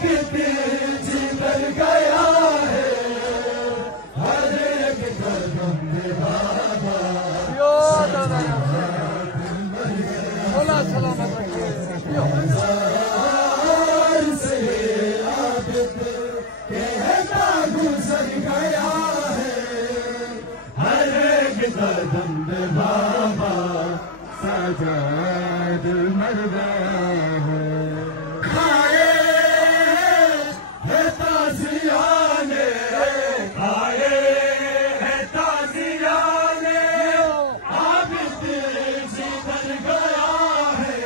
जिधर गया है हर एक कदम में बाबा बोला सलामत रखिए से आबिद कहता गुजर गया है हर एक कदम में बाबा सजाद मर गया है खाए है ताजियाने खाए है ताजियाने आबिद जिधर गया है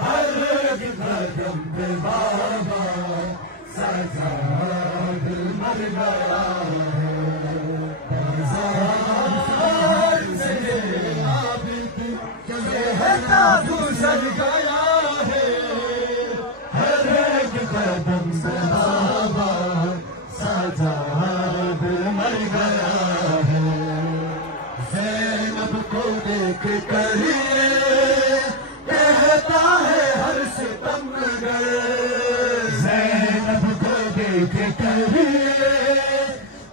हर एक कदम पे बाबा सजाद मर गया है गुजर गया है हर एक कदम से बाबा सजाद मर गया है ज़ैनब को देख कर कहता है हर सितमगर ज़ैनब को देख कर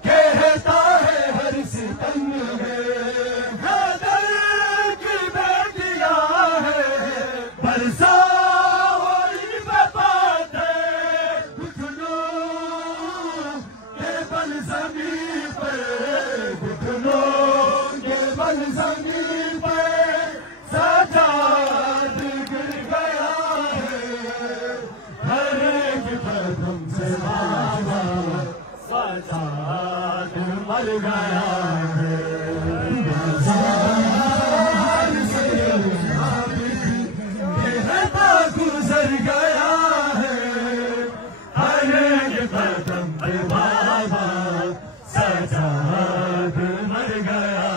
कहता है हर सितमगर ज़मीन पर सजाद गिर गया है हर एक कदम से बाबा सजाद मर गया है कहता गुजर गया है हर एक कदम पे बाबा सजाद मर गया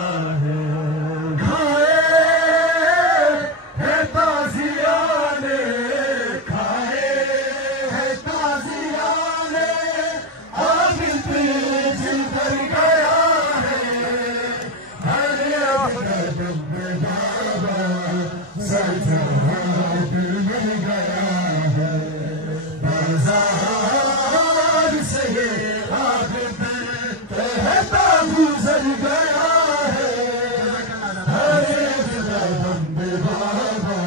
गुजर गया है हर एक कदम पे बाबा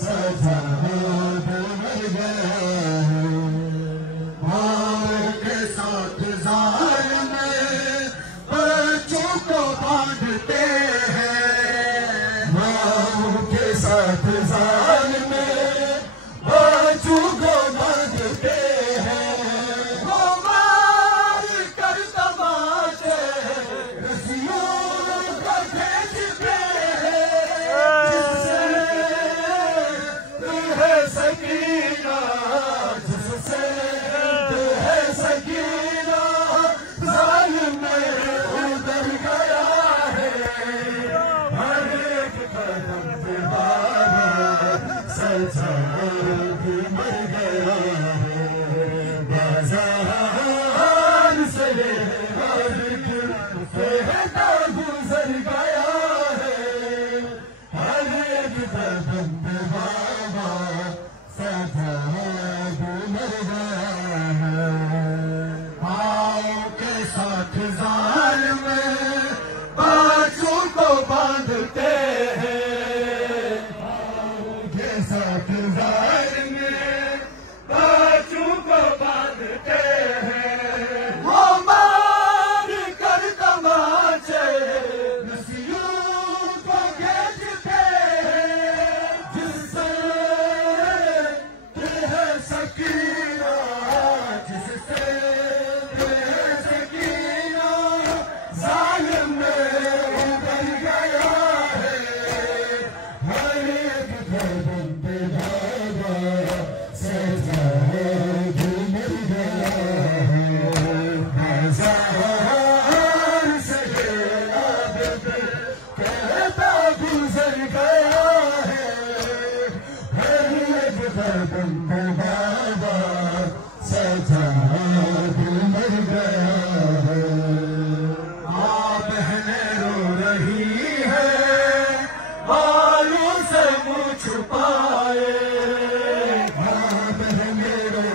सजाद मर गया है माँ के साथ ज़ालिम बच्चों को बांधते हैं माँ के साथ ज़ालिम बच्चों को बांधते हैं बाजार से गुजर गया है हर एक कदम पे बाबा सजाद मर गया है पाँव के साथ ज़ालिम बाजू को बांधते हैं पाँव के साथ ज़ालिम बाजू को बांधते हैं वो मार कर तमाचे नसियों को खींचते हैं जिससे दिल है सकीना जिससे दिल है सकीना ज़ालिम उतर गया है हर एक कदम पे बाबा सजाद मर गया है बाजार से आबिद कहता गुजर गया है हर एक कदम पे बाबा सजाद मर गया है बहनें रो रही है बालों से मुँह छुपाए बहनें रो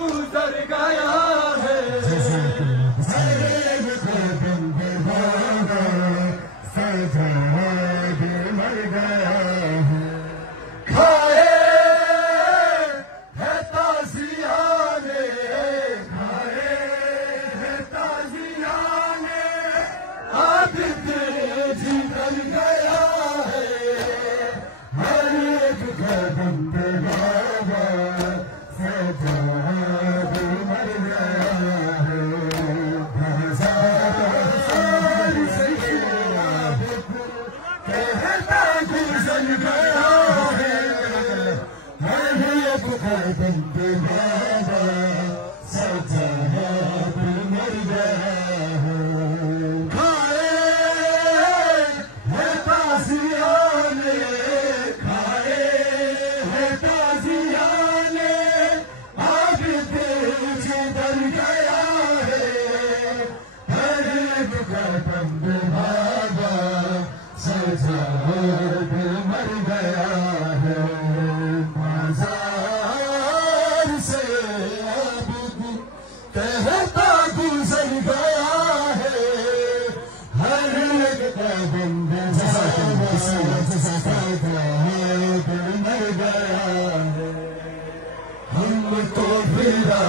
गुजर गया है। मर गया है। खाए है ताज़ियाने, खाए है ताज़ियाने, आबिद जीवन गया है। हर एक कदम पे बाबा सजाद मर गया है। हजार से कहता गुजर गया है। हर एक कदम पे बाबा सजाद मर गया है। खाए है ताज़ियाने, खाए है ताज़ियाने, आबिद जीवन गया है। हर एक कदम पे बाबा सजाद मर गया है। बाजार से आबिद कहता गुजर गया है। हर एक कदम पे बाबा सजाद मर गया है। हमको फिरा